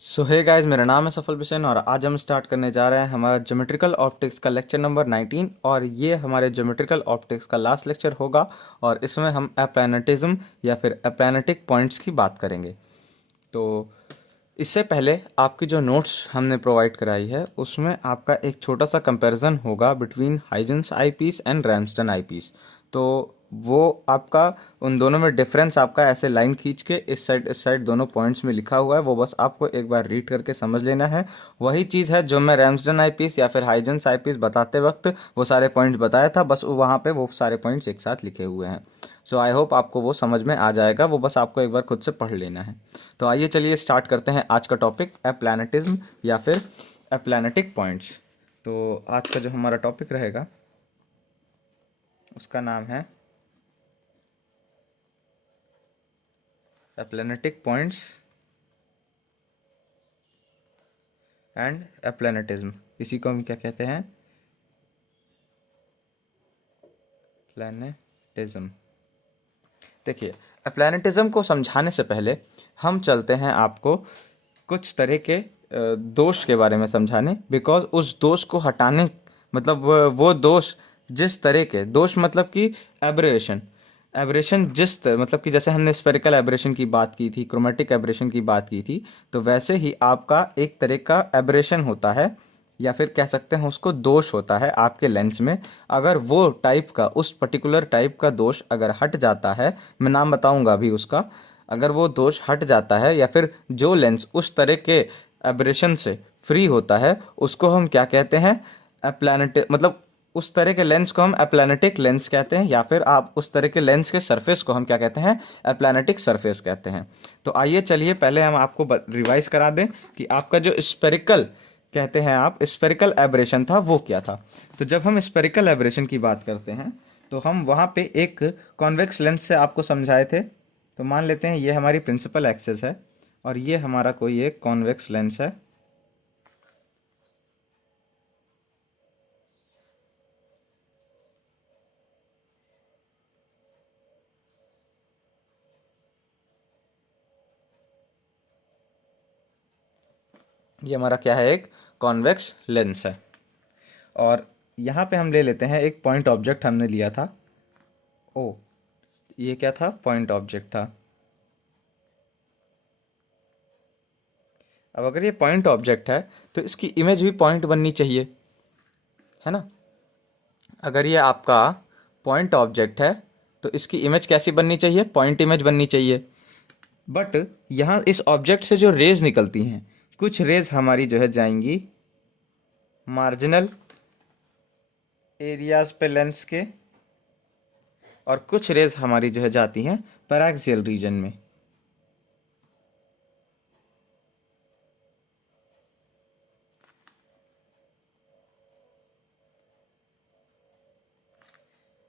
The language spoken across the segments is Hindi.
सो हे गाइस, मेरा नाम है सफल बिशन और आज हम स्टार्ट करने जा रहे हैं हमारा ज्योमेट्रिकल ऑप्टिक्स का लेक्चर नंबर 19। और ये हमारे ज्योमेट्रिकल ऑप्टिक्स का लास्ट लेक्चर होगा और इसमें हम एप्लैनेटिज्म या फिर एप्लैनेटिक पॉइंट्स की बात करेंगे। तो इससे पहले आपकी जो नोट्स हमने प्रोवाइड कराई है उसमें आपका एक छोटा सा कंपैरिजन होगा between Huygens eyepiece and Ramsden eyepiece. तो वो आपका उन दोनों में डिफरेंस आपका ऐसे लाइन खींच के इस साइड दोनों पॉइंट्स में लिखा हुआ है, वो बस आपको एक बार रीड करके समझ लेना है। वही चीज़ है जो मैं रैम्सटन आईपीस या फिर हाइजेंस आईपीस बताते वक्त वो सारे पॉइंट्स बताया था, बस वहाँ पे वो सारे पॉइंट्स एक साथ लिखे हुए हैं। सो आई होप आपको वो समझ में आ जाएगा, वो बस आपको एक बार खुद से पढ़ लेना है। तो आइए चलिए स्टार्ट करते हैं आज का टॉपिक एप्लैनेटिज्म या फिर एप्लैनेटिक पॉइंट्स। तो आज का जो हमारा टॉपिक रहेगा उसका नाम है एप्लैनेटिक पॉइंट्स एंड एप्लैनेटिज्म। इसी को हम क्या कहते हैं? प्लैनेटिज्म। देखिए, एप्लैनेटिज्म को समझाने से पहले हम चलते हैं आपको कुछ तरह के दोष के बारे में समझाने, बिकॉज उस दोष को हटाने मतलब वो दोष जिस तरह के दोष मतलब कि एब्रेशन एब्रेशन मतलब कि जैसे हमने स्फेरिकल एब्रेशन की बात की थी, क्रोमेटिक एब्रेशन की बात की थी, तो वैसे ही आपका एक तरह का एब्रेशन होता है या फिर कह सकते हैं उसको दोष होता है आपके लेंस में। अगर वो टाइप का उस पर्टिकुलर टाइप का दोष अगर हट जाता है, मैं नाम बताऊंगा अभी उसका, अगर वो दोष हट जाता है या फिर जो लेंस उस तरह के एब्रेशन से फ्री होता है उसको हम क्या कहते हैं? एप्लैनेट मतलब उस तरह के लेंस को हम एप्लैनेटिक लेंस कहते हैं, या फिर आप उस तरह के लेंस के सरफेस को हम क्या कहते हैं? एप्लैनेटिक सरफेस कहते हैं। तो आइए चलिए पहले हम आपको रिवाइज करा दें कि आपका जो स्पेरिकल कहते हैं आप स्पेरिकल एब्रेशन था वो क्या था। तो जब हम स्पेरिकल एब्रेशन की बात करते हैं तो हम वहाँ पे एक कॉन्वेक्स लेंस से आपको समझाए थे। तो मान लेते हैं ये हमारी प्रिंसिपल एक्सिस है और ये हमारा कोई एक कॉन्वेक्स लेंस है। ये हमारा क्या है? एक कॉन्वेक्स लेंस है। और यहाँ पे हम ले लेते हैं एक पॉइंट ऑब्जेक्ट हमने लिया था ओ। ये क्या था? पॉइंट ऑब्जेक्ट था। अब अगर ये पॉइंट ऑब्जेक्ट है तो इसकी इमेज भी पॉइंट बननी चाहिए, है ना? अगर ये आपका पॉइंट ऑब्जेक्ट है तो इसकी इमेज कैसी बननी चाहिए? पॉइंट इमेज बननी चाहिए। बट यहाँ इस ऑब्जेक्ट से जो रेज निकलती हैं, कुछ रेज हमारी जो है जाएंगी मार्जिनल एरियाज पे लेंस के, और कुछ रेज हमारी जो है जाती हैं पैराक्सियल रीजन में।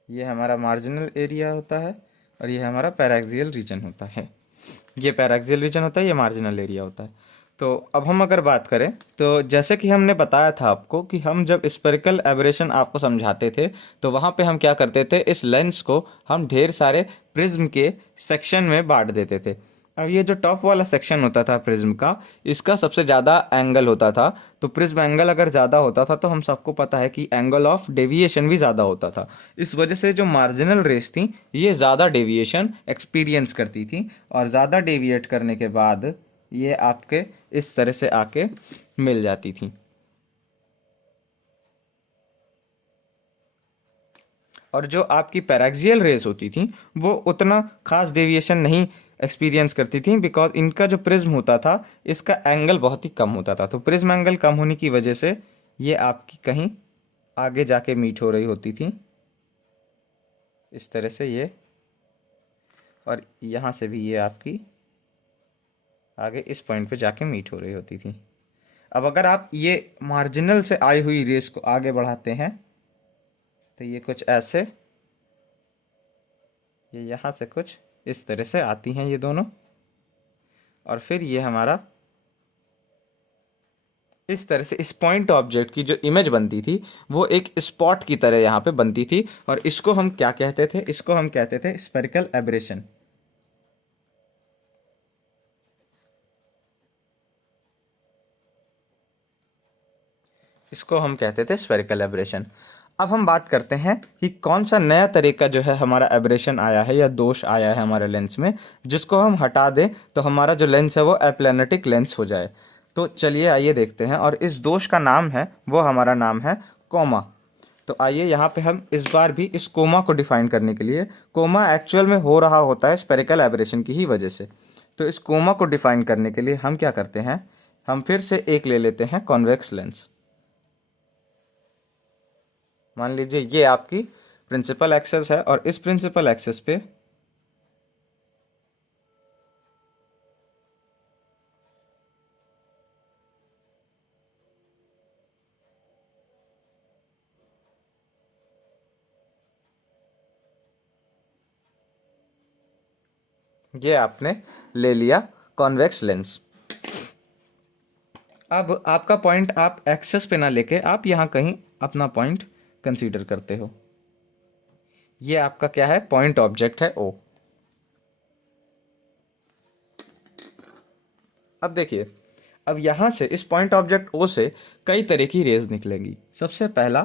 ये हमारा मार्जिनल एरिया होता है और ये हमारा पैराक्सियल रीजन होता है। ये पैराक्सियल रीजन होता है, ये मार्जिनल एरिया होता है। तो अब हम अगर बात करें तो जैसे कि हमने बताया था आपको कि हम जब स्पेरिकल एब्रेशन आपको समझाते थे तो वहाँ पे हम क्या करते थे? इस लेंस को हम ढेर सारे प्रिज्म के सेक्शन में बांट देते थे। अब ये जो टॉप वाला सेक्शन होता था प्रिज्म का, इसका सबसे ज़्यादा एंगल होता था। तो प्रिज्म एंगल अगर ज़्यादा होता था तो हम सबको पता है कि एंगल ऑफ डेविएशन भी ज़्यादा होता था। इस वजह से जो मार्जिनल रेस थी ये ज़्यादा डेविएशन एक्सपीरियंस करती थी, और ज़्यादा डेविएट करने के बाद ये आपके इस तरह से आके मिल जाती थी। और जो आपकी पैराक्सियल रेस होती थी वो उतना खास डेविएशन नहीं एक्सपीरियंस करती थी, बिकॉज इनका जो प्रिज्म होता था इसका एंगल बहुत ही कम होता था। तो प्रिज्म एंगल कम होने की वजह से ये आपकी कहीं आगे जाके मीट हो रही होती थी, इस तरह से ये, और यहाँ से भी ये आपकी आगे इस पॉइंट पे जाके मीट हो रही होती थी। अब अगर आप ये मार्जिनल से आई हुई रेस को आगे बढ़ाते हैं तो ये कुछ ऐसे, ये यहाँ से कुछ इस तरह से आती हैं ये दोनों, और फिर ये हमारा इस तरह से इस पॉइंट ऑब्जेक्ट की जो इमेज बनती थी वो एक स्पॉट की तरह यहाँ पे बनती थी। और इसको हम क्या कहते थे? इसको हम कहते थे स्पेरिकल एब्रेशन। इसको हम कहते थे स्फेरिकल एब्रेशन। अब हम बात करते हैं कि कौन सा नया तरीका जो है हमारा एब्रेशन आया है या दोष आया है हमारे लेंस में, जिसको हम हटा दें तो हमारा जो लेंस है वो एप्लैनेटिक लेंस हो जाए। तो चलिए आइए देखते हैं, और इस दोष का नाम है, वो हमारा नाम है कोमा। तो आइए यहाँ पे हम इस बार भी इस कोमा को डिफाइन करने के लिए, कोमा एक्चुअल में हो रहा होता है स्फेरिकल एब्रेशन की ही वजह से। तो इस कोमा को डिफाइन करने के लिए हम क्या करते हैं, हम फिर से एक ले लेते हैं कॉन्वेक्स लेंस। मान लीजिए ये आपकी प्रिंसिपल एक्सेस है, और इस प्रिंसिपल एक्सेस पे ये आपने ले लिया कॉन्वेक्स लेंस। अब आपका पॉइंट आप एक्सेस पे ना लेके आप यहां कहीं अपना पॉइंट कंसीडर करते हो। ये आपका क्या है, पॉइंट ऑब्जेक्ट है ओ। अब देखिए, अब यहां से इस पॉइंट ऑब्जेक्ट ओ से कई तरह की रेज निकलेंगी। सबसे पहला,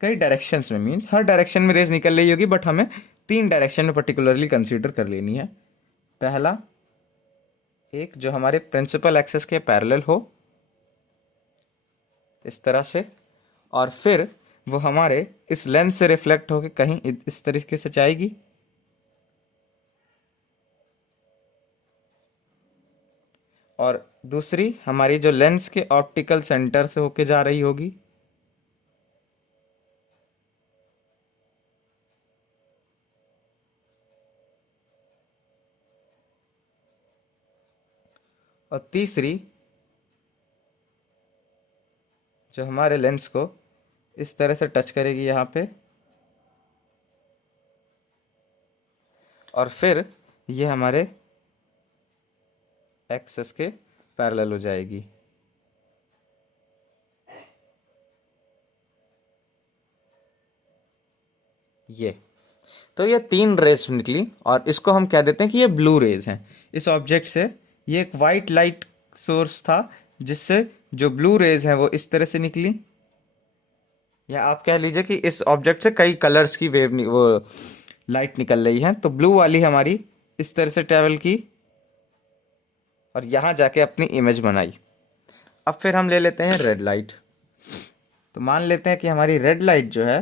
कई डायरेक्शंस में, मींस हर डायरेक्शन में रेज निकल रही होगी, बट हमें 3 डायरेक्शन में पर्टिकुलरली कंसीडर कर लेनी है। पहला, एक जो हमारे प्रिंसिपल एक्सेस के पैरेलल हो इस तरह से, और फिर वो हमारे इस लेंस से रिफ्लेक्ट होकर कहीं इस तरीके से जाएगी, और दूसरी हमारी जो लेंस के ऑप्टिकल सेंटर से होके जा रही होगी, और तीसरी जो हमारे लेंस को इस तरह से टच करेगी यहाँ पे, और फिर ये हमारे एक्सेस के पैरेलल हो जाएगी। ये तो ये 3 रेज निकली, और इसको हम कह देते हैं कि ये ब्लू रेज हैं। इस ऑब्जेक्ट से ये एक वाइट लाइट सोर्स था, जिससे जो ब्लू रेज हैं वो इस तरह से निकली, या आप कह लीजिए कि इस ऑब्जेक्ट से कई कलर्स की वो लाइट निकल रही है। तो ब्लू वाली हमारी इस तरह से ट्रेवल की और यहाँ जाके अपनी इमेज बनाई। अब फिर हम ले लेते हैं रेड लाइट। तो मान लेते हैं कि हमारी रेड लाइट जो है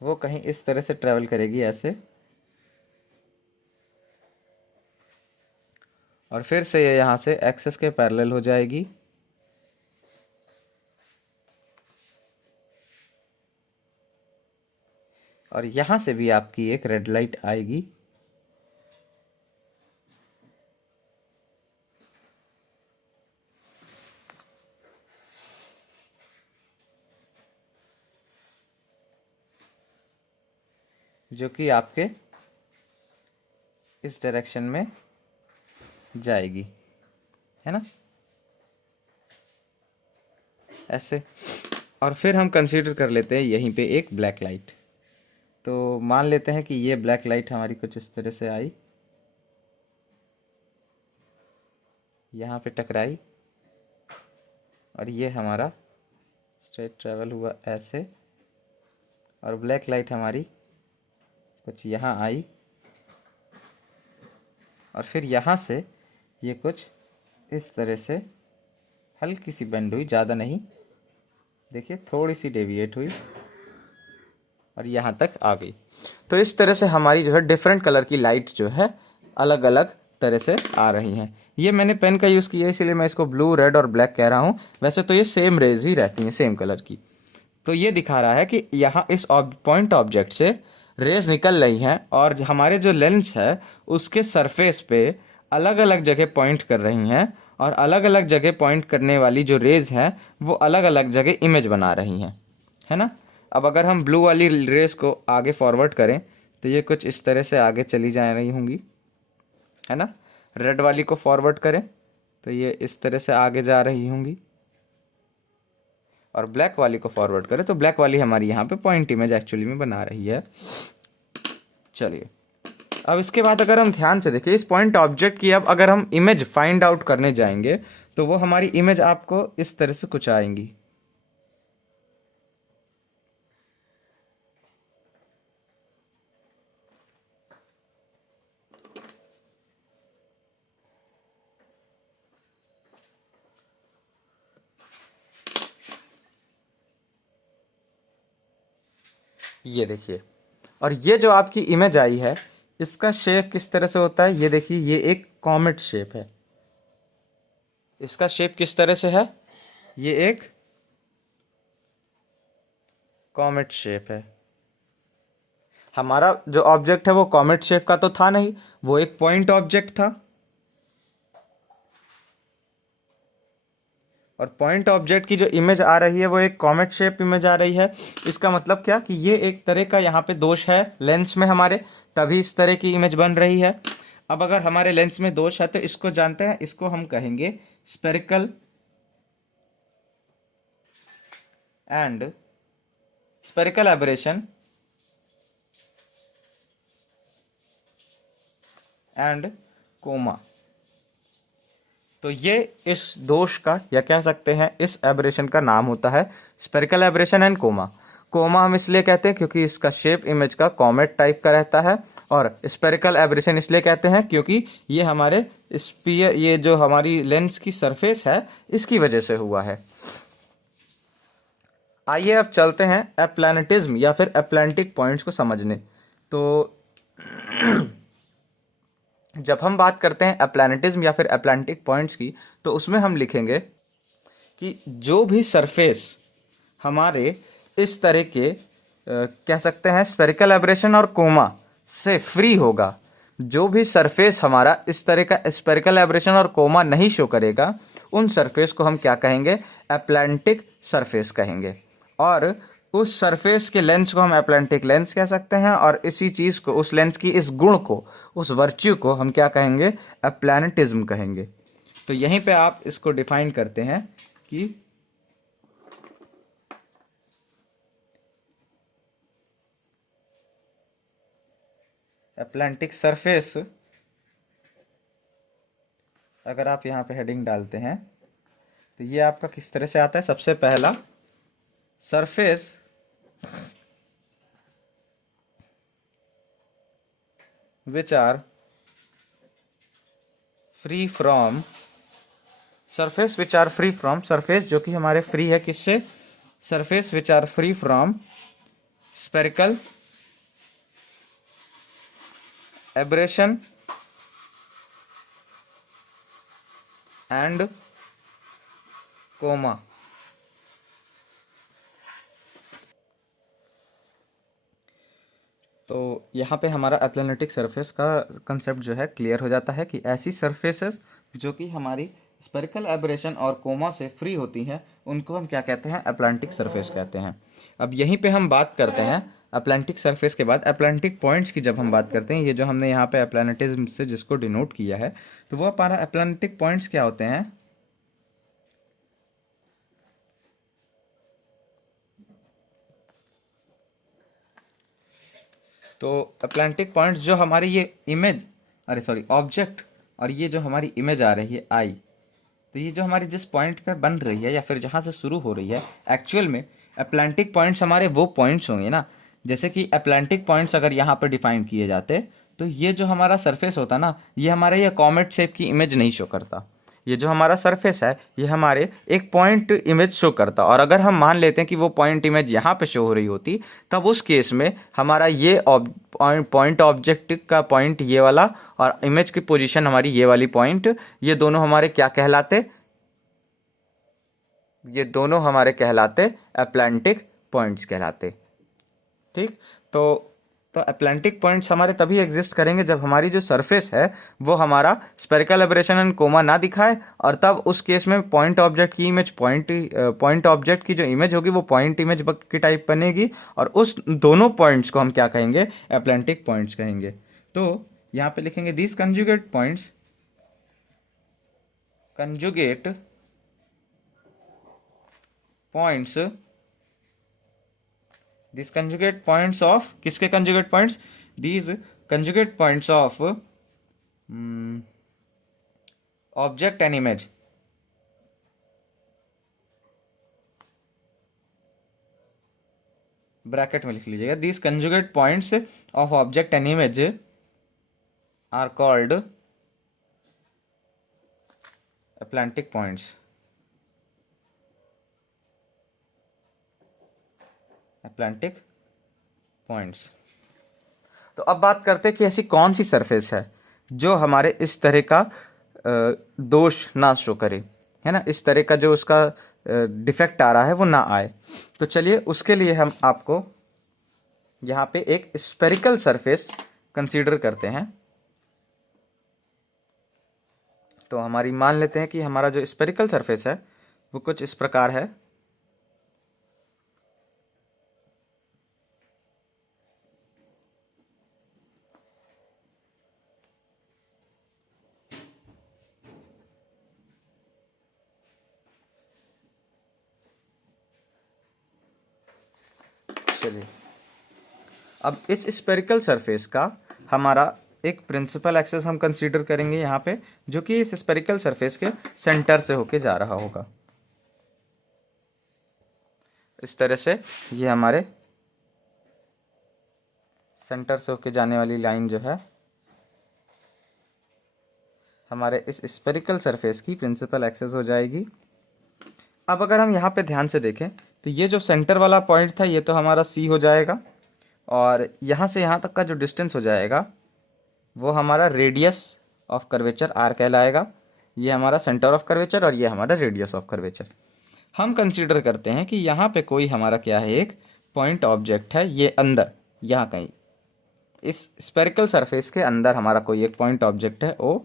वो कहीं इस तरह से ट्रेवल करेगी ऐसे, और फिर से ये यहाँ से एक्सेस के पैरेलल हो जाएगी, और यहाँ से भी आपकी एक रेड लाइट आएगी, जो कि आपके इस डायरेक्शन में जाएगी, है ना, ऐसे। और फिर हम कंसीडर कर लेते हैं यहीं पे एक ब्लैक लाइट। तो मान लेते हैं कि ये ब्लैक लाइट हमारी कुछ इस तरह से आई, यहाँ पे टकराई, और ये हमारा स्ट्रेट ट्रेवल हुआ ऐसे, और ब्लैक लाइट हमारी कुछ यहाँ आई, और फिर यहाँ से ये कुछ इस तरह से हल्की सी बेंड हुई, ज़्यादा नहीं, देखिए थोड़ी सी डेविएट हुई और यहाँ तक आ गई। तो इस तरह से हमारी जो है डिफरेंट कलर की लाइट जो है अलग अलग तरह से आ रही हैं। ये मैंने पेन का यूज़ किया है, इसीलिए मैं इसको ब्लू, रेड और ब्लैक कह रहा हूँ। वैसे तो ये सेम रेज ही रहती हैं, सेम कलर की। तो ये दिखा रहा है कि यहाँ इस पॉइंट ऑब्जेक्ट से रेज निकल रही हैं, और हमारे जो लेंस है उसके सरफेस पे अलग अलग जगह पॉइंट कर रही हैं, और अलग अलग जगह पॉइंट करने वाली जो रेज हैं वो अलग अलग जगह इमेज बना रही हैं, है ना। अब अगर हम ब्लू वाली रेज को आगे फॉरवर्ड करें तो ये कुछ इस तरह से आगे चली जा रही होंगी, है ना। रेड वाली को फॉरवर्ड करें तो ये इस तरह से आगे जा रही होंगी, और ब्लैक वाली को फॉरवर्ड करें तो ब्लैक वाली हमारी यहाँ पे पॉइंट इमेज एक्चुअली में बना रही है। चलिए अब इसके बाद अगर हम ध्यान से देखें इस पॉइंट ऑब्जेक्ट की, अब अगर हम इमेज फाइंड आउट करने जाएंगे तो वो हमारी इमेज आपको इस तरह से कुछ आएंगी। ये देखिए, और ये जो आपकी इमेज आई है इसका शेप किस तरह से होता है, ये देखिए ये एक कॉमेट शेप है। इसका शेप किस तरह से है, ये एक कॉमेट शेप है। हमारा जो ऑब्जेक्ट है वो कॉमेट शेप का तो था नहीं, वो एक पॉइंट ऑब्जेक्ट था। और पॉइंट ऑब्जेक्ट की जो इमेज आ रही है वो एक कॉमेट शेप इमेज आ रही है। इसका मतलब क्या कि ये एक तरह का यहाँ पे दोष है लेंस में हमारे, तभी इस तरह की इमेज बन रही है। अब अगर हमारे लेंस में दोष है तो इसको जानते हैं, इसको हम कहेंगे spherical and spherical aberration and coma. तो ये इस दोष का या कह सकते हैं इस एबरेशन का नाम होता है spherical aberration and coma. Coma हम इसलिए कहते हैं क्योंकि इसका शेप इमेज का कॉमेट टाइप का रहता है, और स्पेरिकल एबरेशन इसलिए कहते हैं क्योंकि ये हमारे स्पीयर, ये जो हमारी लेंस की सरफेस है इसकी वजह से हुआ है। आइए अब चलते हैं एप्लैनेटिज्म या फिर एप्लैंटिक पॉइंट्स को समझने। तो जब हम बात करते हैं एप्लैनेटिज्म या फिर एप्लैंटिक पॉइंट्स की, तो उसमें हम लिखेंगे कि जो भी सरफेस हमारे इस तरह के कह सकते हैं स्फेरिकल एब्रेशन और कोमा से फ्री होगा, जो भी सरफेस हमारा इस तरह का स्फेरिकल एब्रेशन और कोमा नहीं शो करेगा, उन सरफेस को हम क्या कहेंगे, एप्लैंटिक सरफेस कहेंगे। और उस सरफेस के लेंस को हम एप्लैंटिक लेंस कह सकते हैं, और इसी चीज को, उस लेंस की इस गुण को, उस वर्च्यू को हम क्या कहेंगे, एप्लैनेटिज्म कहेंगे। तो यहीं पे आप इसको डिफाइन करते हैं कि एप्लैंटिक सरफेस, अगर आप यहाँ पे हेडिंग डालते हैं तो ये आपका किस तरह से आता है। सबसे पहला, surface which are free from, surface which are free from, surface जो कि हमारे फ्री है किससे, surface which are free from spherical aberration and coma. तो यहाँ पे हमारा एप्लैनेटिक सरफेस का कंसेप्ट जो है क्लियर हो जाता है कि ऐसी सरफेसेस जो कि हमारी स्पेरिकल एब्रेशन और कोमा से फ्री होती हैं उनको हम क्या कहते हैं, एप्लैंटिक सरफेस कहते हैं। अब यहीं पे हम बात करते हैं एप्लैंटिक सरफेस के बाद एप्लैंटिक पॉइंट्स की। जब हम बात करते हैं, ये जो हमने यहाँ पे एप्लैनेटिज्म से जिसको डिनोट किया है, तो वो हमारा एप्लैंटिक पॉइंट्स क्या होते हैं। तो एप्लैंटिक पॉइंट्स जो हमारी ये इमेज, अरे सॉरी ऑब्जेक्ट, और ये जो हमारी इमेज आ रही है आई, तो ये जो हमारी जिस पॉइंट पे बन रही है या फिर जहाँ से शुरू हो रही है, एक्चुअल में एप्लैंटिक पॉइंट्स हमारे वो पॉइंट्स होंगे ना। जैसे कि एप्लैंटिक पॉइंट्स अगर यहाँ पर डिफाइन किए जाते, तो ये जो हमारा सरफेस होता ना, ये हमारे ये कॉमेट शेप की इमेज नहीं शो करता। ये जो हमारा सरफेस है ये हमारे एक पॉइंट इमेज शो करता, और अगर हम मान लेते हैं कि वो पॉइंट इमेज यहाँ पे शो हो रही होती, तब उस केस में हमारा ये पॉइंट ऑब्जेक्ट का पॉइंट ये वाला, और इमेज की पोजीशन हमारी ये वाली पॉइंट, ये दोनों हमारे क्या कहलाते, ये दोनों हमारे कहलाते एप्लैंटिक पॉइंट्स कहलाते। ठीक, तो एप्लैंटिक पॉइंट्स हमारे तभी एग्जिस्ट करेंगे जब हमारी जो सरफेस है वो हमारा स्पेरिकल एब्रेशन एंड कोमा ना दिखाए, और तब उस केस में पॉइंट ऑब्जेक्ट की इमेज, पॉइंट ऑब्जेक्ट की जो इमेज होगी वो पॉइंट इमेज की टाइप बनेगी, और उस दोनों पॉइंट्स को हम क्या कहेंगे, एप्लैंटिक पॉइंट्स कहेंगे। तो यहाँ पे लिखेंगे these conjugate points, conjugate points, this conjugate points of, किसके conjugate points, these conjugate points of object and image, bracket में लिख लीजिएगा, these conjugate points of object and image are called Atlantic points. Atlantic points. तो अब बात करते हैं कि ऐसी कौन सी सरफेस है जो हमारे इस तरह का दोष ना शो करे, है ना, इस तरह का जो उसका डिफेक्ट आ रहा है वो ना आए। तो चलिए उसके लिए हम आपको यहाँ पे एक स्फेरिकल सरफेस कंसीडर करते हैं। तो हमारी मान लेते हैं कि हमारा जो स्फेरिकल सरफेस है वो कुछ इस प्रकार है। चलिए अब इस स्फेरिकल सरफेस का हमारा एक प्रिंसिपल एक्सेस हम कंसीडर करेंगे यहाँ पे, जो कि इस स्फेरिकल सरफेस के सेंटर से होके जा रहा होगा। इस तरह से ये हमारे सेंटर से होके जाने वाली लाइन जो है हमारे इस स्फेरिकल सरफेस की प्रिंसिपल एक्सेस हो जाएगी। अब अगर हम यहाँ पे ध्यान से देखें तो ये जो सेंटर वाला पॉइंट था ये तो हमारा सी हो जाएगा, और यहाँ से यहाँ तक का जो डिस्टेंस हो जाएगा वो हमारा रेडियस ऑफ कर्वेचर आर कहलाएगा। ये हमारा सेंटर ऑफ कर्वेचर और ये हमारा रेडियस ऑफ कर्वेचर। हम कंसीडर करते हैं कि यहाँ पे कोई हमारा क्या है, एक पॉइंट ऑब्जेक्ट है, ये अंदर यहाँ कहीं इस स्फेरिकल सरफेस के अंदर हमारा कोई एक पॉइंट ऑब्जेक्ट है ओ,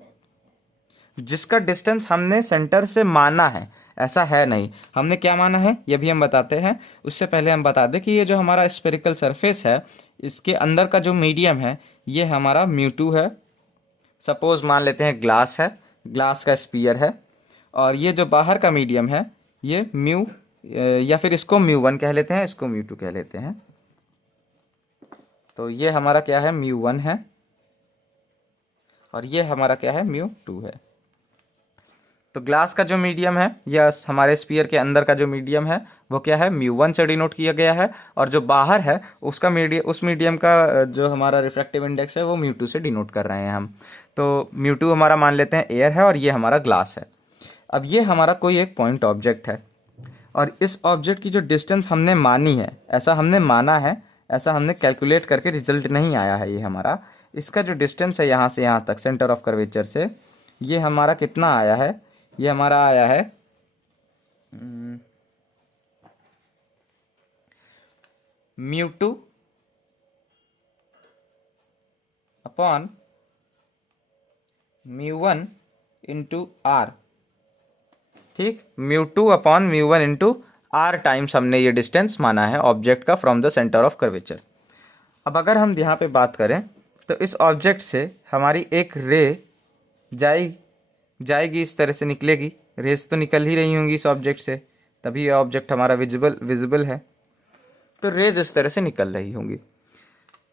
जिसका डिस्टेंस हमने सेंटर से माना है। ऐसा है नहीं, हमने क्या माना है ये भी हम बताते हैं। उससे पहले हम बता दें कि ये जो हमारा स्फेरिकल सरफेस है इसके अंदर का जो मीडियम है ये हमारा म्यू2 है। सपोज मान लेते हैं ग्लास है, ग्लास का स्पीयर है, और ये जो बाहर का मीडियम है ये म्यू, या फिर इसको म्यू1 कह लेते हैं, इसको म्यू2 कह लेते हैं। तो ये हमारा क्या है, म्यू1 है, और ये हमारा क्या है, म्यू2 है। तो ग्लास का जो मीडियम है या हमारे स्पीयर के अंदर का जो मीडियम है वो क्या है, म्यू1 से डिनोट किया गया है, और जो बाहर है उसका उस मीडियम का जो हमारा रिफ्रैक्टिव इंडेक्स है वो म्यू2 से डिनोट कर रहे हैं हम। तो म्यू2 हमारा मान लेते हैं एयर है, और ये हमारा ग्लास है। अब ये हमारा कोई एक पॉइंट ऑब्जेक्ट है, और इस ऑब्जेक्ट की जो डिस्टेंस हमने मानी है, ऐसा हमने माना है, ऐसा हमने कैलकुलेट करके रिजल्ट नहीं आया है, ये हमारा इसका जो डिस्टेंस है यहाँ से यहाँ तक सेंटर ऑफ कर्वेचर से, ये हमारा कितना आया है, ये हमारा आया है म्यू2 अपॉन म्यू1 इंटू आर। ठीक, म्यू2 अपॉन म्यू1 इंटू आर टाइम्स हमने ये डिस्टेंस माना है ऑब्जेक्ट का from the centre of curvature. अब अगर हम यहाँ पे बात करें तो इस ऑब्जेक्ट से हमारी एक रे जाएगी, इस तरह से निकलेगी, रेस तो निकल ही रही होंगी इस ऑब्जेक्ट से, तभी ये ऑब्जेक्ट हमारा विजिबल है। तो रेज इस तरह से निकल रही होंगी।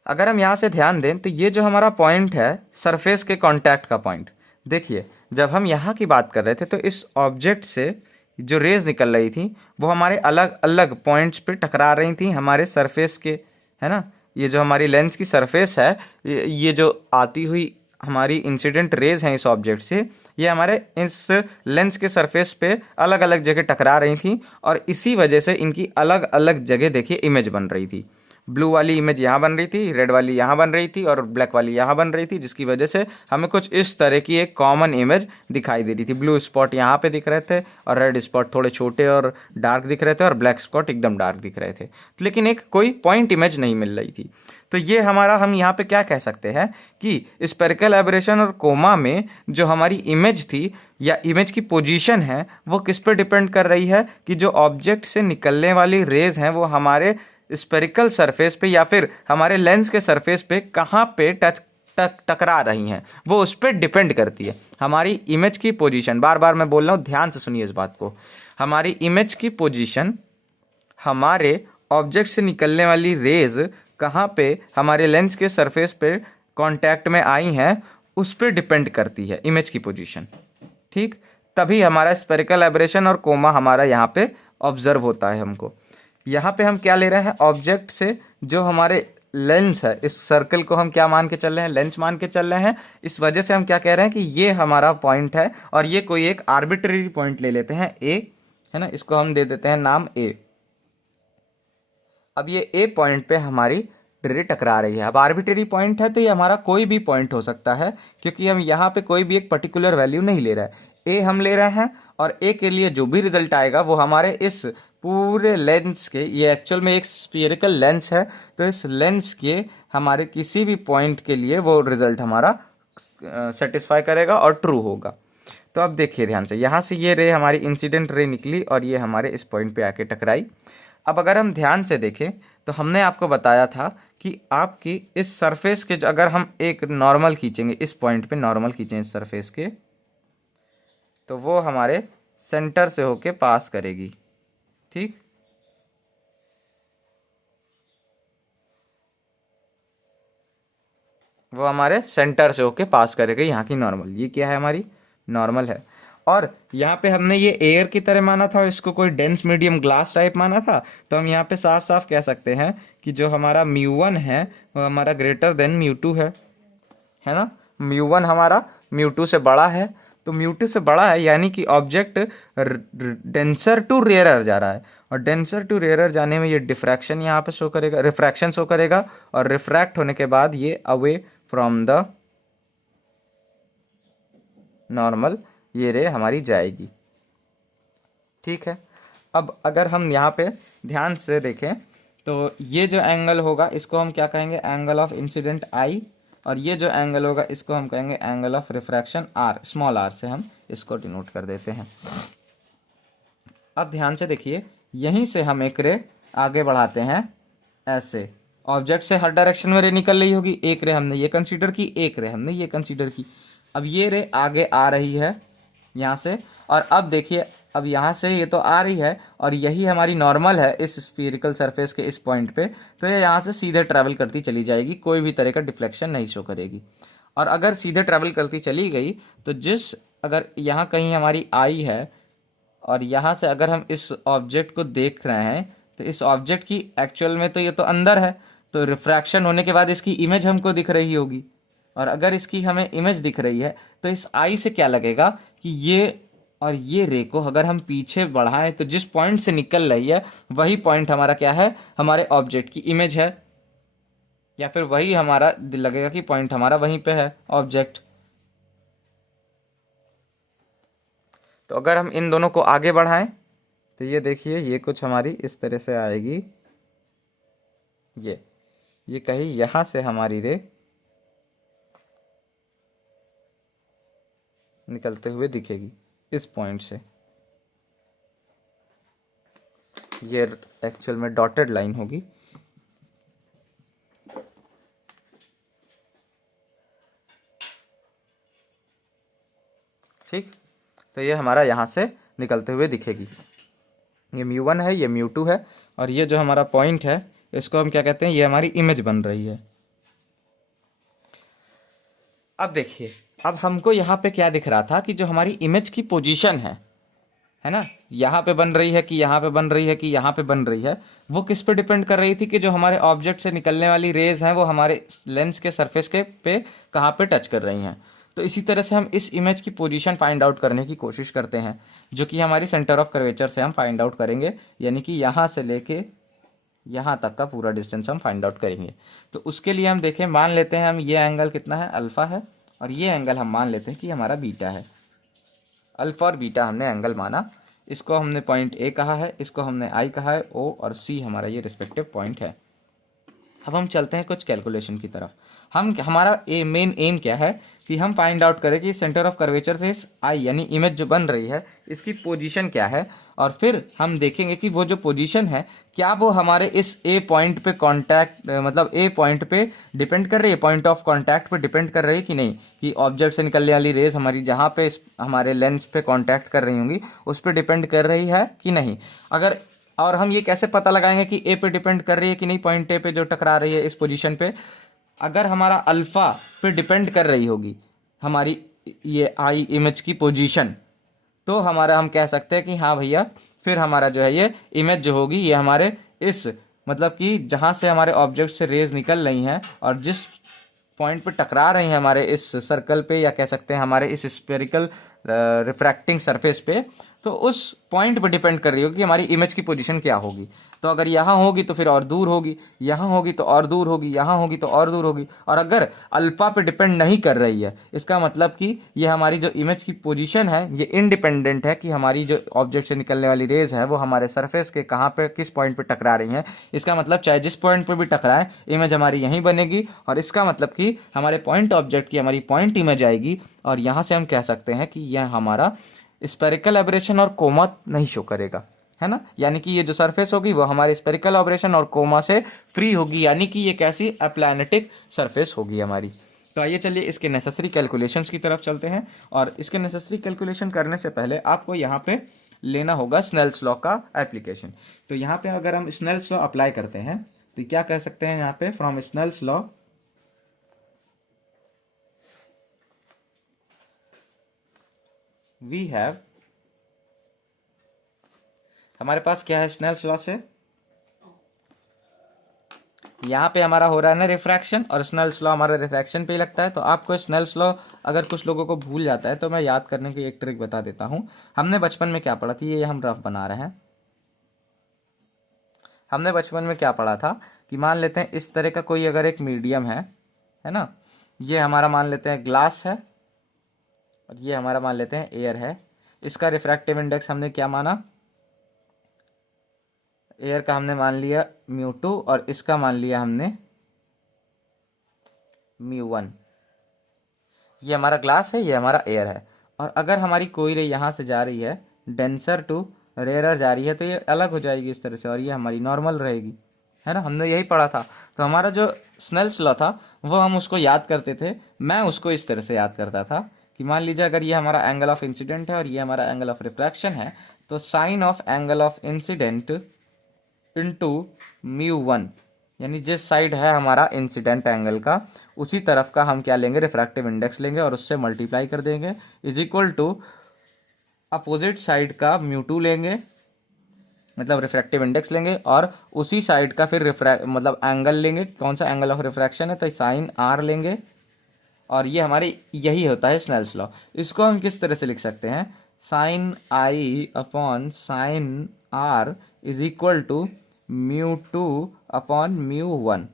अगर हम यहाँ से ध्यान दें तो ये जो हमारा पॉइंट है सरफेस के कांटेक्ट का पॉइंट, देखिए जब हम यहाँ की बात कर रहे थे तो इस ऑब्जेक्ट से जो रेज निकल रही थी वो हमारे अलग अलग पॉइंट्स पे टकरा रही थी हमारे सरफेस के, है ना। ये जो हमारी लेंस की सरफेस है, ये जो आती हुई हमारी इंसिडेंट रेज हैं इस ऑब्जेक्ट से, ये हमारे इस लेंस के सरफेस पे अलग अलग जगह टकरा रही थी, और इसी वजह से इनकी अलग अलग जगह देखिए इमेज बन रही थी। ब्लू वाली इमेज यहाँ बन रही थी, रेड वाली यहाँ बन रही थी, और ब्लैक वाली यहाँ बन रही थी, जिसकी वजह से हमें कुछ इस तरह की एक कॉमन इमेज दिखाई दे रही थी। ब्लू स्पॉट यहाँ पे दिख रहे थे, और रेड स्पॉट थोड़े छोटे और डार्क दिख रहे थे, और ब्लैक स्पॉट एकदम डार्क दिख रहे थे, लेकिन एक कोई पॉइंट इमेज नहीं मिल रही थी। तो ये हमारा, हम यहाँ पे क्या कह सकते हैं कि स्पेरिकल एबरेशन और कोमा में जो हमारी इमेज थी या इमेज की पोजीशन है वो किस पे डिपेंड कर रही है कि जो ऑब्जेक्ट से निकलने वाली रेज हैं वो हमारे स्पेरिकल सरफेस पे या फिर हमारे लेंस के सरफेस पे कहाँ पे टकरा रही हैं, वो उस पर डिपेंड करती है। हमारी इमेज की पोजीशन, बार बार मैं बोल रहा हूँ, ध्यान से सुनिए इस बात को, हमारी इमेज की पोजीशन हमारे ऑब्जेक्ट से निकलने वाली रेज कहाँ पे हमारे लेंस के सरफेस पे कांटेक्ट में आई हैं उस पर डिपेंड करती है इमेज की पोजीशन, ठीक। तभी हमारा स्फेरिकल एब्रेशन और कोमा हमारा यहाँ पे ऑब्जर्व होता है हमको। यहाँ पे हम क्या ले रहे हैं, ऑब्जेक्ट से जो हमारे लेंस है, इस सर्कल को हम क्या मान के चल रहे हैं, लेंस मान के चल रहे हैं। इस वजह से हम क्या कह रहे हैं कि ये हमारा पॉइंट है और ये कोई एक आर्बिट्रेरी पॉइंट ले लेते हैं ए, है ना, इसको हम दे देते हैं नाम ए। अब ये ए पॉइंट पे हमारी रे टकरा रही है। अब आर्बिट्रेरी पॉइंट है तो ये हमारा कोई भी पॉइंट हो सकता है, क्योंकि हम यहाँ पे कोई भी एक पर्टिकुलर वैल्यू नहीं ले रहे हैं, ए हम ले रहे हैं। और ए के लिए जो भी रिजल्ट आएगा वो हमारे इस पूरे लेंस के, ये एक्चुअल में एक स्फीयरिकल लेंस है, तो इस लेंस के हमारे किसी भी पॉइंट के लिए वो रिजल्ट हमारा सेटिस्फाई करेगा और ट्रू होगा। तो अब देखिए ध्यान से, यहाँ से ये रे हमारी इंसिडेंट रे निकली और ये हमारे इस पॉइंट पे आके टकराई। अब अगर हम ध्यान से देखें तो हमने आपको बताया था कि आपकी इस सरफेस के अगर हम एक नॉर्मल खींचेंगे, इस पॉइंट पे नॉर्मल खींचें इस सरफेस के, तो वो हमारे सेंटर से होके पास करेगी, ठीक। वो हमारे सेंटर से होके पास करेगी यहाँ की नॉर्मल। ये क्या है, हमारी नॉर्मल है। और यहाँ पे हमने ये एयर की तरह माना था और इसको कोई डेंस मीडियम ग्लास टाइप माना था, तो हम यहाँ पे साफ साफ कह सकते हैं कि जो हमारा म्यू1 है वो हमारा ग्रेटर देन म्यू2 है ना। म्यू1 हमारा म्यू2 से बड़ा है, तो म्यू2 से बड़ा है यानी कि ऑब्जेक्ट डेंसर टू रेयरर जा रहा है, और डेंसर टू रेयरर जाने में ये डिफ्रैक्शन यहाँ पे शो करेगा, रिफ्रैक्शन शो करेगा, और रिफ्रैक्ट होने के बाद ये अवे फ्रॉम द नॉर्मल ये रे हमारी जाएगी, ठीक है। अब अगर हम यहाँ पे ध्यान से देखें तो ये जो एंगल होगा इसको हम क्या कहेंगे, एंगल ऑफ इंसिडेंट आई, और ये जो एंगल होगा इसको हम कहेंगे angle of refraction r, small r से हम इसको डिनोट कर देते हैं। अब ध्यान से देखिए, यहीं से हम एक रे आगे बढ़ाते हैं ऐसे, ऑब्जेक्ट से हर डायरेक्शन में रे निकल रही होगी, एक रे हमने ये कंसीडर की, एक रे हमने ये कंसीडर की। अब ये रे आगे आ रही है यहाँ से, और अब देखिए अब यहाँ से ये तो आ रही है और यही हमारी नॉर्मल है इस स्फीरिकल सरफेस के इस पॉइंट पे, तो ये यहाँ से सीधे ट्रैवल करती चली जाएगी, कोई भी तरह का डिफ्लेक्शन नहीं शो करेगी। और अगर सीधे ट्रैवल करती चली गई तो अगर यहाँ कहीं हमारी आई है और यहाँ से अगर हम इस ऑब्जेक्ट को देख रहे हैं तो इस ऑब्जेक्ट की एक्चुअल में तो ये तो अंदर है, तो रिफ्रैक्शन होने के बाद इसकी इमेज हमको दिख रही होगी, और अगर इसकी हमें इमेज दिख रही है तो इस आई से क्या लगेगा कि ये और ये रे को अगर हम पीछे बढ़ाएं तो जिस पॉइंट से निकल रही है वही पॉइंट हमारा क्या है, हमारे ऑब्जेक्ट की इमेज है, या फिर वही हमारा लगेगा कि पॉइंट हमारा वहीं पे है ऑब्जेक्ट। तो अगर हम इन दोनों को आगे बढ़ाएं तो ये देखिए ये कुछ हमारी इस तरह से आएगी, ये कहीं यहां से हमारी रे निकलते हुए दिखेगी इस पॉइंट से, ये एक्चुअल में डॉटेड लाइन होगी, ठीक। तो ये हमारा यहाँ से निकलते हुए दिखेगी, ये म्यू1 है, ये म्यू2 है, और ये जो हमारा पॉइंट है इसको हम क्या कहते हैं, ये हमारी इमेज बन रही है। अब देखिए, अब हमको यहाँ पे क्या दिख रहा था कि जो हमारी इमेज की पोजीशन है ना, यहाँ पे बन रही है कि यहाँ पे बन रही है कि यहाँ पे बन रही है, वो किस पे डिपेंड कर रही थी कि जो हमारे ऑब्जेक्ट से निकलने वाली रेज हैं वो हमारे लेंस के सरफेस के पे कहाँ पे टच कर रही हैं। तो इसी तरह से हम इस इमेज की पोजीशन फाइंड आउट करने की कोशिश करते हैं, जो कि हमारी सेंटर ऑफ कर्वेचर से हम फाइंड आउट करेंगे, यानी कि यहाँ से लेके यहाँ तक का पूरा डिस्टेंस हम फाइंड आउट करेंगे। तो उसके लिए हम देखें, मान लेते हैं हम ये एंगल कितना है, अल्फा है, और ये एंगल हम मान लेते हैं कि हमारा बीटा है। अल्फा और बीटा हमने एंगल माना, इसको हमने पॉइंट ए कहा है, इसको हमने आई कहा है, ओ और सी हमारा ये रिस्पेक्टिव पॉइंट है। अब हम चलते हैं कुछ कैलकुलेशन की तरफ। हमारा मेन एम क्या है कि हम फाइंड आउट करें कि सेंटर ऑफ कर्वेचर से इस आई यानी इमेज जो बन रही है इसकी पोजीशन क्या है, और फिर हम देखेंगे कि वो जो पोजीशन है क्या वो हमारे इस ए पॉइंट पे कांटेक्ट मतलब ए पॉइंट पे डिपेंड कर रही है, पॉइंट ऑफ कांटेक्ट पे डिपेंड कर रही है कि नहीं, कि ऑब्जेक्ट से निकलने वाली रेज हमारी जहाँ पे हमारे लेंस पे कांटेक्ट कर रही होंगी उस पर डिपेंड कर रही है कि नहीं। अगर और हम ये कैसे पता लगाएंगे कि ए पे डिपेंड कर रही है कि नहीं, पॉइंट ए पे जो टकरा रही है इस पोजीशन पे, अगर हमारा अल्फ़ा पे डिपेंड कर रही होगी हमारी ये आई इमेज की पोजीशन, तो हमारा हम कह सकते हैं कि हाँ भैया, फिर हमारा जो है ये इमेज जो होगी ये हमारे इस मतलब कि जहाँ से हमारे ऑब्जेक्ट से रेज निकल रही हैं और जिस पॉइंट पे टकरा रही हैं हमारे इस सर्कल पे, या कह सकते हैं हमारे इस स्फेरिकल रिफ्रैक्टिंग सरफेस पे, तो उस पॉइंट पे डिपेंड कर रही होगी कि हमारी इमेज की पोजीशन क्या होगी। तो अगर यहाँ होगी तो फिर और दूर होगी, यहाँ होगी तो और दूर होगी, यहाँ होगी तो और दूर होगी। और अगर अल्फा पे डिपेंड नहीं कर रही है, इसका मतलब कि ये हमारी जो इमेज की पोजीशन है ये इंडिपेंडेंट है कि हमारी जो ऑब्जेक्ट से निकलने वाली रेज है वो हमारे सरफेस के कहाँ पे किस पॉइंट पे टकरा रही हैं। इसका मतलब चाहे जिस पॉइंट पे भी टकराए इमेज हमारी यहीं बनेगी, और इसका मतलब कि हमारे पॉइंट ऑब्जेक्ट की हमारी पॉइंट इमेज आएगी। और यहाँ से हम कह सकते हैं कि यह हमारा स्पेरिकल एब्रेशन और कोमा नहीं शो करेगा, है ना। यानी कि ये जो सरफेस होगी वो हमारे स्पेरिकल ऑपरेशन और कोमा से फ्री होगी, यानी कि ये कैसी अप्लैनेटिक सरफेस होगी हमारी। तो आइए चलिए इसके नेसेसरी कैलकुलेशंस की तरफ चलते हैं। और इसके नेसेसरी कैलकुलेशन करने से पहले आपको यहाँ पे लेना होगा स्नेल्स लॉ का एप्लीकेशन। तो यहाँ पे अगर हम स्नेल्स लॉ अप्लाई करते हैं तो क्या कह सकते हैं यहाँ पे, from Snell's law we have, हमारे पास क्या है स्नेल्स लॉ से, यहाँ पे हमारा हो रहा है ना रिफ्रैक्शन, और स्नेल्स लॉ हमारा रिफ्रैक्शन पे ही लगता है। तो आपको स्नेल्स लॉ अगर कुछ लोगों को भूल जाता है तो मैं याद करने की एक ट्रिक बता देता हूँ। हमने बचपन में क्या पढ़ा थी, ये हम रफ बना रहे हैं। हमने बचपन में क्या पढ़ा था कि मान लेते हैं इस तरह का कोई अगर एक मीडियम है ना, ये हमारा मान लेते हैं ग्लास है और ये हमारा मान लेते हैं एयर है। इसका रिफ्रैक्टिव इंडेक्स हमने क्या माना, एयर का हमने मान लिया μ2 और इसका मान लिया हमने μ1। ये हमारा ग्लास है, ये हमारा एयर है। और अगर हमारी कोई रे यहाँ से जा रही है डेंसर टू रेयर जा रही है तो ये अलग हो जाएगी इस तरह से, और ये हमारी नॉर्मल रहेगी, है ना। हमने यही पढ़ा था। तो हमारा जो स्नेल्स लॉ था वो हम उसको याद करते थे। मैं उसको इस तरह से याद करता था कि मान लीजिए अगर ये हमारा एंगल ऑफ इंसिडेंट है और ये हमारा एंगल ऑफ रिफ्रैक्शन है, तो sine of angle of incident into μ1, यानी जिस साइड है हमारा इंसिडेंट एंगल का उसी तरफ का हम क्या लेंगे, रिफ्रैक्टिव इंडेक्स लेंगे और उससे मल्टीप्लाई कर देंगे, is equal to opposite side का μ2 लेंगे, मतलब रिफ्रैक्टिव इंडेक्स लेंगे, और उसी साइड का फिर मतलब एंगल लेंगे। कौन सा एंगल ऑफ रिफ्रैक्शन है, तो साइन आर लेंगे। और ये हमारे यही होता है स्नेल्स लॉ। इसको हम किस तरह से लिख सकते हैं, sine I upon sine r is equal to μ2 upon μ1।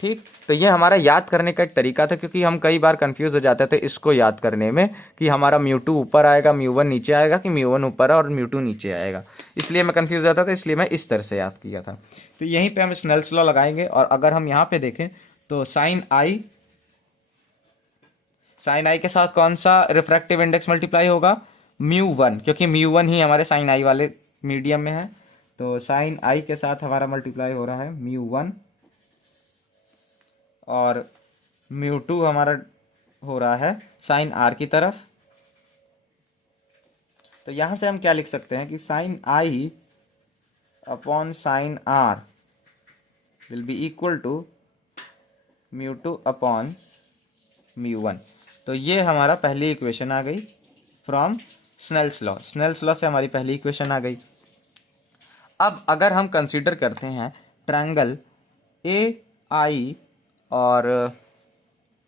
ठीक, तो ये हमारा याद करने का एक तरीका था, क्योंकि हम कई बार कंफ्यूज हो जाते थे इसको याद करने में कि हमारा μ2 ऊपर आएगा μ1 नीचे आएगा, कि μ1 ऊपर है और म्यू2 नीचे आएगा। इसलिए मैं कंफ्यूज जाता था, इसलिए मैं इस तरह से याद किया था। तो यहीं पे हम स्नेल्स लॉ लगाएंगे। और अगर हम यहाँ पे देखें तो साइन आई के साथ कौन सा रिफ्रैक्टिव इंडेक्स मल्टीप्लाई होगा, μ1, क्योंकि μ1 ही हमारे साइन आई वाले मीडियम में है। तो साइन आई के साथ हमारा मल्टीप्लाई हो रहा है μ1 और μ2 हमारा हो रहा है साइन आर की तरफ। तो यहां से हम क्या लिख सकते हैं कि sine I upon sine r will be equal to μ2 upon μ1। तो ये हमारा पहली इक्वेशन आ गई from Snell's law. Snell's law से हमारी पहली इक्वेशन आ गई। अब अगर हम कंसीडर करते हैं ट्रायंगल ए आई और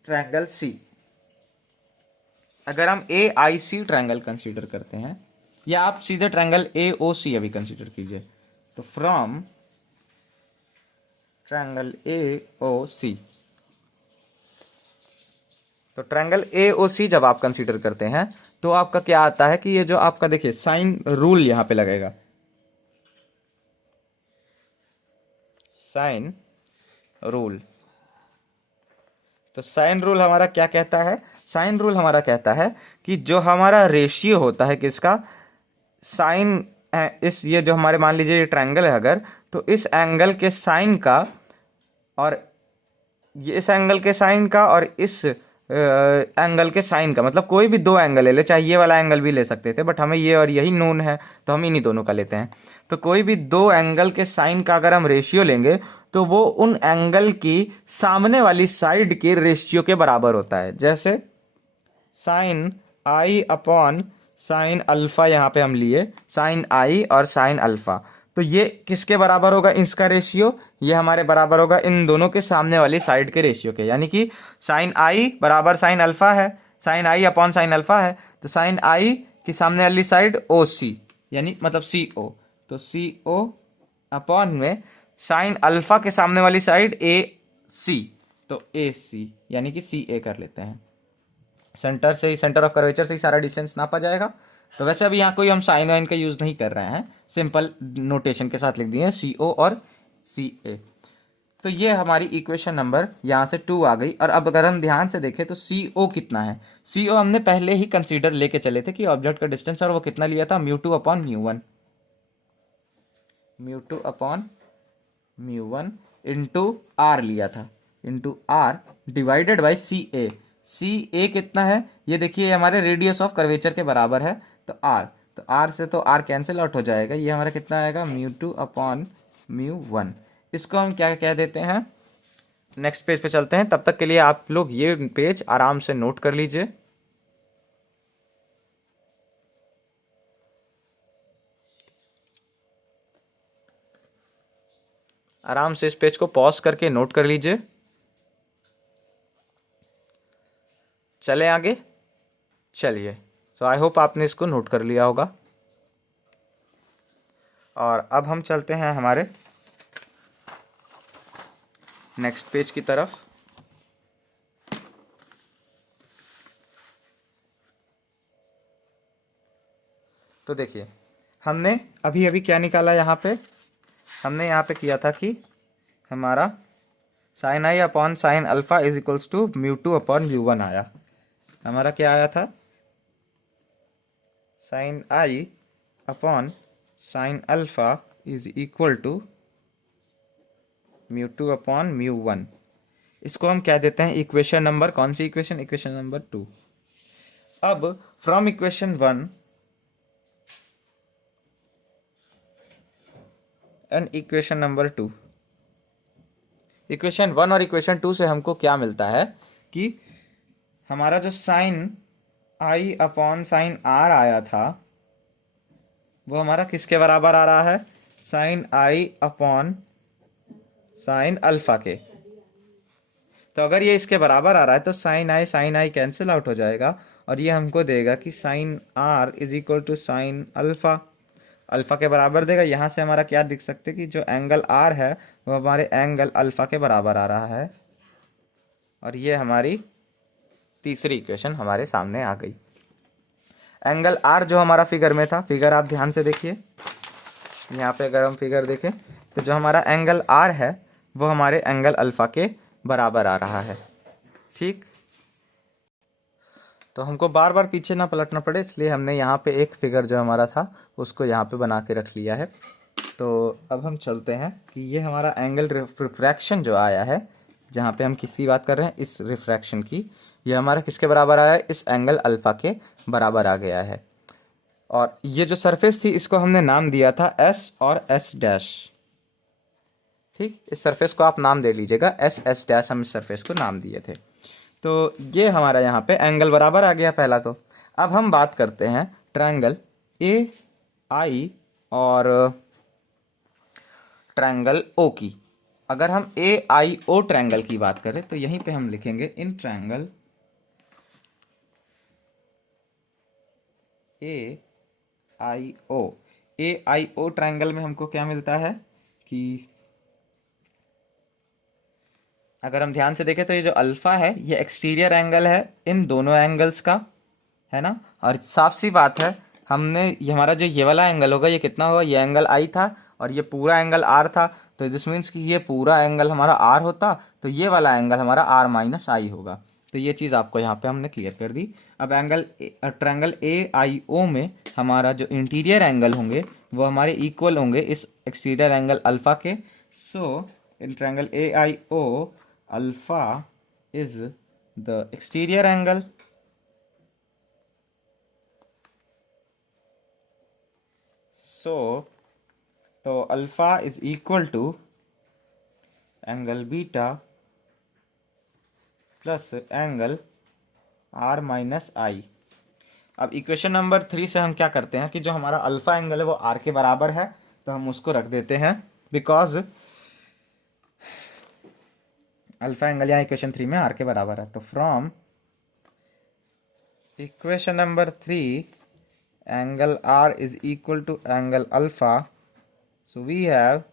ट्रायंगल सी, अगर हम ए आई सी ट्रायंगल कंसीडर करते हैं, या आप सीधे ट्रायंगल ए ओ सी अभी कंसीडर कीजिए, तो फ्रॉम ट्रायंगल ए ओ सी, तो ट्रायंगल ए ओ सी जब आप कंसीडर करते हैं तो आपका क्या आता है कि ये जो आपका देखिए साइन रूल यहां पे लगेगा, साइन रूल। तो साइन रूल हमारा क्या कहता है, साइन रूल हमारा कहता है कि जो हमारा रेशियो होता है किसका, साइन, इस ये जो हमारे मान लीजिए ये ट्रायंगल है अगर, तो इस एंगल के साइन का और ये इस एंगल के साइन का और इस एंगल के साइन का, मतलब कोई भी दो एंगल ले ले, चाहे ये वाला एंगल भी ले सकते थे बट हमें ये और यही नोन है तो हम इन्हीं दोनों का लेते हैं। तो कोई भी दो एंगल के साइन का अगर हम रेशियो लेंगे तो वो उन एंगल की सामने वाली साइड के रेशियो के बराबर होता है। जैसे साइन आई अपॉन साइन अल्फा, यहाँ पे हम लिए साइन आई और साइन अल्फा, तो ये किसके बराबर होगा? इसका रेशियो ये हमारे बराबर होगा इन दोनों के सामने वाली साइड के रेशियो के, यानी कि साइन आई बराबर साइन अल्फा है, साइन आई अपॉन साइन अल्फा है, तो साइन आई की सामने वाली साइड ओ सी, यानी मतलब सी ओ, तो सी ओ अपॉन में साइन अल्फा के सामने वाली साइड ए सी, तो ए सी यानी कि सी ए कर लेते हैं। सेंटर से ही, सेंटर ऑफ कर्वेचर से ही सारा डिस्टेंस नापा जाएगा। तो वैसे अभी यहाँ कोई हम साइन वाइन का यूज नहीं कर रहे हैं, सिंपल नोटेशन के साथ लिख दिए सी ओ और सी ए। तो ये हमारी इक्वेशन नंबर यहाँ से 2 आ गई। और अब अगर हम ध्यान से देखें तो सी ओ कितना है, सी ओ हमने पहले ही कंसीडर लेके चले थे कि ऑब्जेक्ट का डिस्टेंस, और वो कितना लिया था, mu two upon mu one, mu two upon mu one into r लिया था, into r divided by C A. C A कितना है, ये देखिए हमारे रेडियस ऑफ कर्वेचर के बराबर है, तो आर, तो आर से तो आर कैंसिल आउट हो जाएगा, ये हमारा कितना आएगा, mu two upon mu one. इसको हम क्या कह देते हैं, नेक्स्ट पेज पे चलते हैं। तब तक के लिए आप लोग ये पेज आराम से नोट कर लीजिए। आराम से इस पेज को पॉज करके नोट कर लीजिए। चले आगे, चलिए। सो आई होप आपने इसको नोट कर लिया होगा। और अब हम चलते हैं हमारे नेक्स्ट पेज की तरफ। तो देखिए हमने अभी अभी क्या निकाला, यहाँ पे हमने यहाँ पे किया था कि हमारा sine I upon sine alpha is equals to mu two upon mu one आया। हमारा क्या आया था, sine I upon sine alpha is equal to mu two upon mu one. इसको हम क्या देते हैं इक्वेशन नंबर, कौन सी इक्वेशन, इक्वेशन नंबर 2। अब from equation 1 and equation number 2, equation 1 और इक्वेशन 2 से हमको क्या मिलता है कि हमारा जो साइन आई अपॉन साइन आर आया था वो हमारा किसके बराबर आ रहा है, साइन आई अपॉन साइन अल्फा के। तो अगर ये इसके बराबर आ रहा है तो साइन आई कैंसिल आउट हो जाएगा, और ये हमको देगा कि sine r is equal to sine alpha, alpha के बराबर देगा। यहाँ से हमारा क्या दिख सकते हैं कि जो एंगल आर है वो हमारे एंगल अल्फा के बराबर आ रहा है, और ये हमारी तीसरी इक्वेशन हमारे सामने आ गई। एंगल आर जो हमारा फिगर में था, फिगर आप ध्यान से देखिए, यहाँ पे अगर हम फिगर देखें तो जो हमारा एंगल आर है वो हमारे एंगल अल्फा के बराबर आ रहा है। ठीक, तो हमको बार बार पीछे ना पलटना पड़े, इसलिए हमने यहाँ पे एक फिगर जो हमारा था उसको यहाँ पे बना के रख लिया है। तो अब हम चलते हैं कि ये हमारा एंगल रिफ्रैक्शन जो आया है, जहाँ पे हम किसकी बात कर रहे हैं, इस रिफ्रैक्शन की, ये हमारा किसके बराबर आया है, इस एंगल अल्फा के बराबर आ गया है। और ये जो सरफेस थी इसको हमने नाम दिया था एस और एस डैश। ठीक, इस सरफेस को आप नाम दे लीजिएगा एस एस डैश, हम इस सरफेस को नाम दिए थे। तो ये हमारा यहाँ पे एंगल बराबर आ गया पहला। तो अब हम बात करते हैं ट्रायंगल ए आई और ट्रायंगल ओ की। अगर हम ए आई ओ ट्रायंगल की बात करें तो यहीं पे हम लिखेंगे इन triangle A I O. A I O triangle में हमको क्या मिलता है कि अगर हम ध्यान से देखें तो ये जो अल्फा है ये एक्सटीरियर एंगल है इन दोनों एंगल्स का, है ना। और साफ सी बात है, हमने ये हमारा जो ये वाला एंगल होगा ये कितना होगा, ये एंगल आई था और ये पूरा एंगल आर था, तो दिस मीन्स कि ये पूरा एंगल हमारा आर होता, तो ये वाला एंगल हमारा आर माइनस आई होगा। तो ये चीज़ आपको यहाँ पे हमने क्लियर कर दी। अब एंगल ट्रायंगल ए आई ओ में हमारा जो इंटीरियर एंगल होंगे वो हमारे इक्वल होंगे इस एक्सटीरियर एंगल अल्फा के। So in triangle A I O alpha is the exterior angle, तो alpha is equal to angle beta plus angle r minus I. अब इक्वेशन नंबर 3 से हम क्या करते हैं कि जो हमारा अल्फा एंगल है वो आर के बराबर है, तो हम उसको रख देते हैं, बिकॉज अल्फा एंगल यहाँ इक्वेशन 3 में आर के बराबर है। तो from equation number 3 angle r is equal to angle alpha, so we have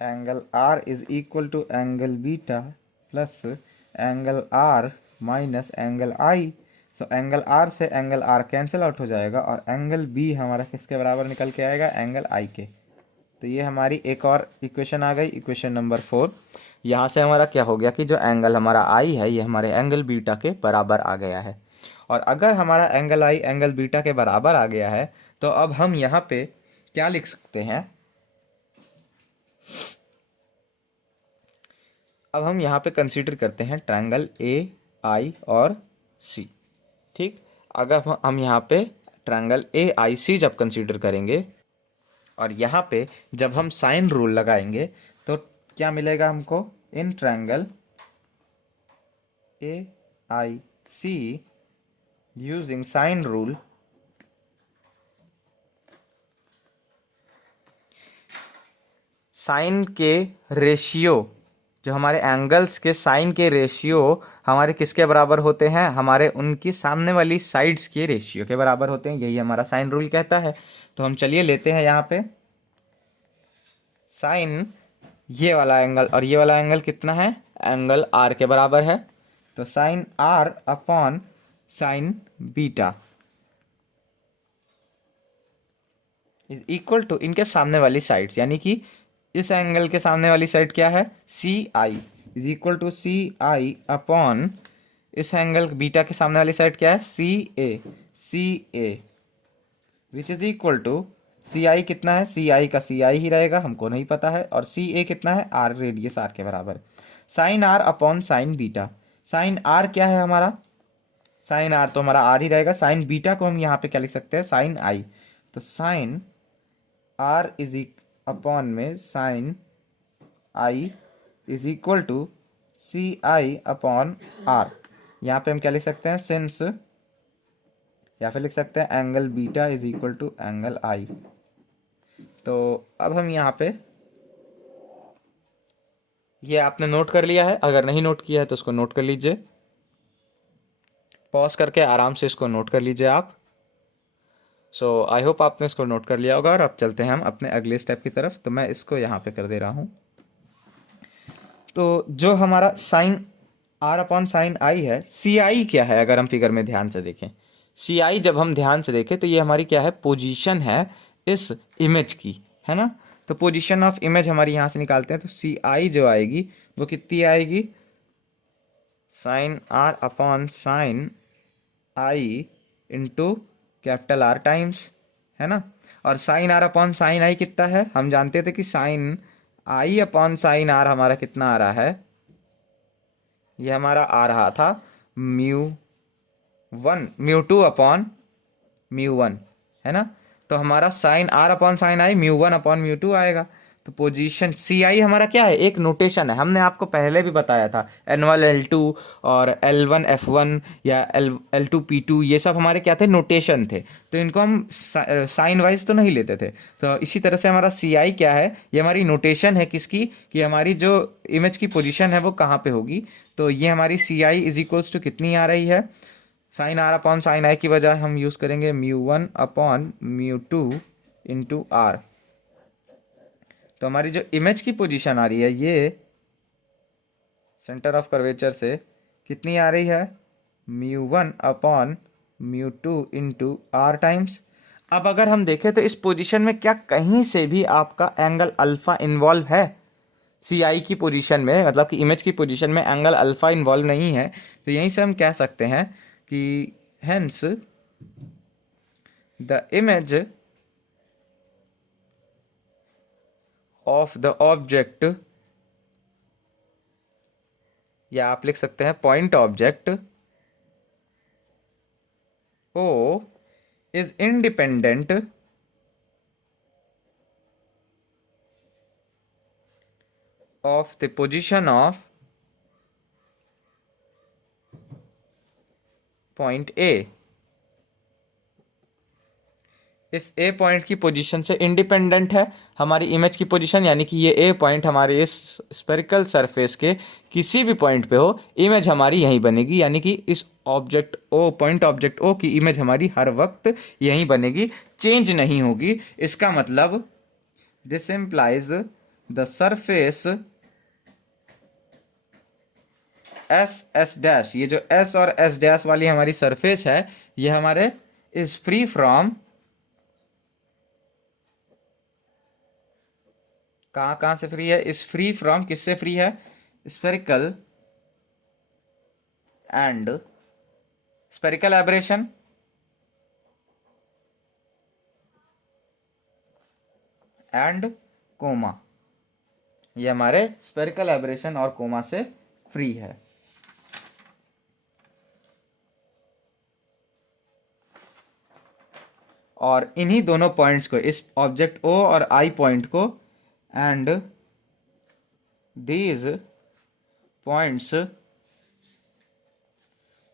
angle r is equal to angle beta plus angle r minus angle i. So angle r से एंगल आर कैंसिल आउट हो जाएगा और एंगल बी हमारा किसके बराबर निकल के आएगा, एंगल आई के। तो ये हमारी एक और इक्वेशन आ गई, इक्वेशन नंबर 4। यहाँ से हमारा क्या हो गया कि जो एंगल हमारा आई है ये हमारे एंगल बीटा के बराबर आ गया है। और अगर हमारा एंगल आई एंगल बीटा के बराबर आ गया है तो अब हम यहाँ पे क्या लिख सकते हैं, अब हम यहाँ पे कंसीडर करते हैं ट्रायंगल ए आई और सी। ठीक, अगर हम यहाँ पे ट्रायंगल ए आई सी जब कंसीडर करेंगे और यहाँ पे जब हम साइन रूल लगाएंगे तो क्या मिलेगा हमको, in triangle A I C using sine rule sine के रेशियो, जो हमारे एंगल्स के साइन के रेशियो हमारे किसके बराबर होते हैं, हमारे उनकी सामने वाली साइड्स के रेशियो के बराबर होते हैं। यही हमारा साइन रूल कहता है। तो हम चलिए लेते हैं यहाँ पे साइन ये वाला एंगल और ये वाला एंगल कितना है, एंगल आर के बराबर है। तो sine r upon sine beta is equal to इनके सामने वाली साइड्स, यानी कि इस एंगल के सामने वाली साइड क्या है, C I, is equal to C I upon इस एंगल बीटा के सामने वाली साइड क्या है, C A which is equal to C I कितना है, सी आई का सी आई ही रहेगा, हमको नहीं पता है, और सी ए कितना है, आर रेडियस आर के बराबर। Sine r upon sine beta, sine r क्या है हमारा, साइन आर तो हमारा आर ही रहेगा, साइन बीटा को हम यहाँ पे क्या लिख सकते हैं, साइन आई। तो साइन आर इज अपॉन में sine i is equal to C I upon r. यहाँ पे हम क्या लिख सकते हैं, सिंस, या फिर लिख सकते हैं angle beta is equal to angle I. तो अब हम यहाँ पे, ये आपने नोट कर लिया है, अगर नहीं नोट किया है तो उसको नोट कर लीजिए, पॉज करके आराम से इसको नोट कर लीजिए आप। सो आई होप आपने इसको नोट कर लिया होगा। और अब चलते हैं हम अपने अगले स्टेप की तरफ। तो मैं इसको यहाँ पे कर दे रहा हूँ। तो जो हमारा साइन आर अपॉन साइन आई है, सी आई क्या है, अगर हम फिगर में ध्यान से देखें, सी आई जब हम ध्यान से देखें तो ये हमारी क्या है, पोजीशन है इस इमेज की, है ना। तो पोजीशन ऑफ इमेज हमारी यहाँ से निकालते हैं। तो सी आई जो आएगी वो कितनी आएगी, sine r upon sine i into capital R times, है ना। और sine r upon sine i कितना है, हम जानते थे कि साइन आई अपॉन साइन आर हमारा कितना आ रहा है, ये हमारा आ रहा था म्यू 2 अपॉन म्यू 1, है ना। तो हमारा sine r upon sine i mu 1 upon mu 2 आएगा। तो पोजीशन सी आई हमारा क्या है, एक नोटेशन है, हमने आपको पहले भी बताया था, N1 L2 और L1 F1 या L2 P2, ये सब हमारे क्या थे, नोटेशन थे। तो इनको हम साइन वाइज तो नहीं लेते थे। तो इसी तरह से हमारा सी आई क्या है, ये हमारी नोटेशन है किसकी, कि हमारी जो इमेज की पोजीशन है वो कहाँ पे होगी। तो ये हमारी C I is equals to कितनी आ रही है, sine r upon sine i की बजाय हम यूज करेंगे mu 1 upon mu 2 into r. तो हमारी जो इमेज की पोजीशन आ रही है ये सेंटर ऑफ कर्वेचर से कितनी आ रही है, mu 1 upon mu 2 into r times. अब अगर हम देखें तो इस पोजीशन में क्या कहीं से भी आपका एंगल अल्फा इन्वॉल्व है, सी आई की पोजीशन में, मतलब कि इमेज की पोजीशन में एंगल अल्फा इन्वॉल्व नहीं है। तो यहीं से हम कह सकते हैं कि hence the image of the object, या आप लिख सकते हैं point object O is independent of the position of point A, इस ए पॉइंट की पोजीशन से इंडिपेंडेंट है हमारी इमेज की पोजीशन, यानी कि ये ए पॉइंट हमारे इस स्फेरिकल सरफेस के किसी भी पॉइंट पे हो, इमेज हमारी यहीं बनेगी, यानी कि इस object O, point object O की इमेज हमारी हर वक्त यहीं बनेगी, चेंज नहीं होगी। इसका मतलब this implies the surface S dash, ये जो एस और एस डैश वाली हमारी सरफेस है, ये हमारे इज फ्री फ्रॉम, कहाँ से फ्री है, इज फ्री फ्रॉम, किससे फ्री है, spherical and spherical aberration and coma, ये हमारे स्फेरिकल एब्रेशन और कोमा से फ्री है। और इन्हीं दोनों पॉइंट्स को, इस ऑब्जेक्ट ओ और आई पॉइंट को, and these points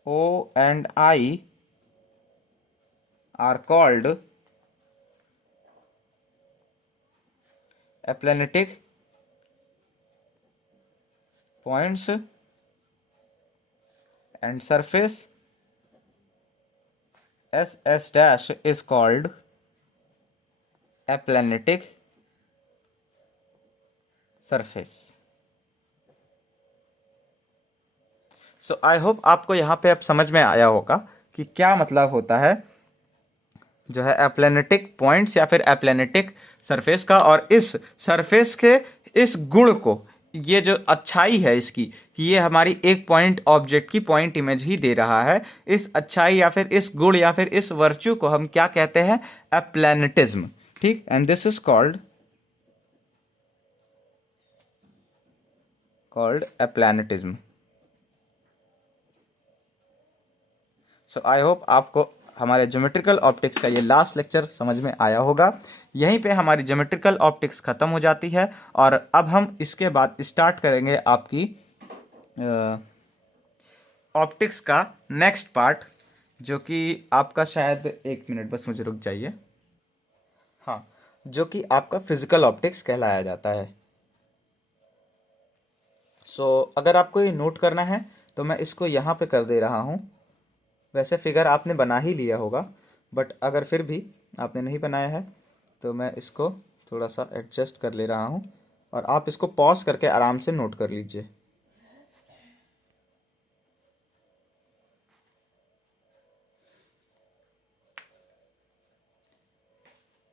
O and I are called aplanatic points and surface S dash is called aplanatic surface. So I hope आपको यहाँ पे अब समझ में आया होगा कि क्या मतलब होता है जो है एप्लेनेटिक पॉइंट्स या फिर एप्लेनेटिक सरफेस का, और इस सरफेस के इस गुण को, ये जो अच्छाई है इसकी कि ये हमारी एक पॉइंट ऑब्जेक्ट की पॉइंट इमेज ही दे रहा है, इस अच्छाई या फिर इस गुण या फिर इस वर्च्यू को हम क्या कहते हैं, एप्लेनेटिज्म। ठीक, and this is called aplanatism. So I hope आपको हमारे ज्योमेट्रिकल ऑप्टिक्स का ये लास्ट लेक्चर समझ में आया होगा। यहीं पे हमारी ज्योमेट्रिकल ऑप्टिक्स ख़त्म हो जाती है, और अब हम इसके बाद स्टार्ट करेंगे आपकी ऑप्टिक्स का नेक्स्ट पार्ट, जो कि आपका शायद, एक मिनट बस मुझे रुक जाइए, हाँ, जो कि आपका फिजिकल ऑप्टिक्स कहलाया जाता है। सो अगर आपको ये नोट करना है तो मैं इसको यहाँ पे कर दे रहा हूँ। वैसे फिगर आपने बना ही लिया होगा, बट अगर फिर भी आपने नहीं बनाया है तो मैं इसको थोड़ा सा एडजस्ट कर ले रहा हूँ, और आप इसको पॉज करके आराम से नोट कर लीजिए।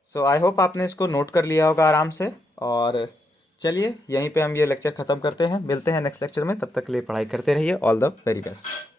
सो आई होप आपने इसको नोट कर लिया होगा आराम से, और चलिए यहीं पे हम ये लेक्चर ख़त्म करते हैं, मिलते हैं नेक्स्ट लेक्चर में, तब तक के लिए पढ़ाई करते रहिए। All the very best.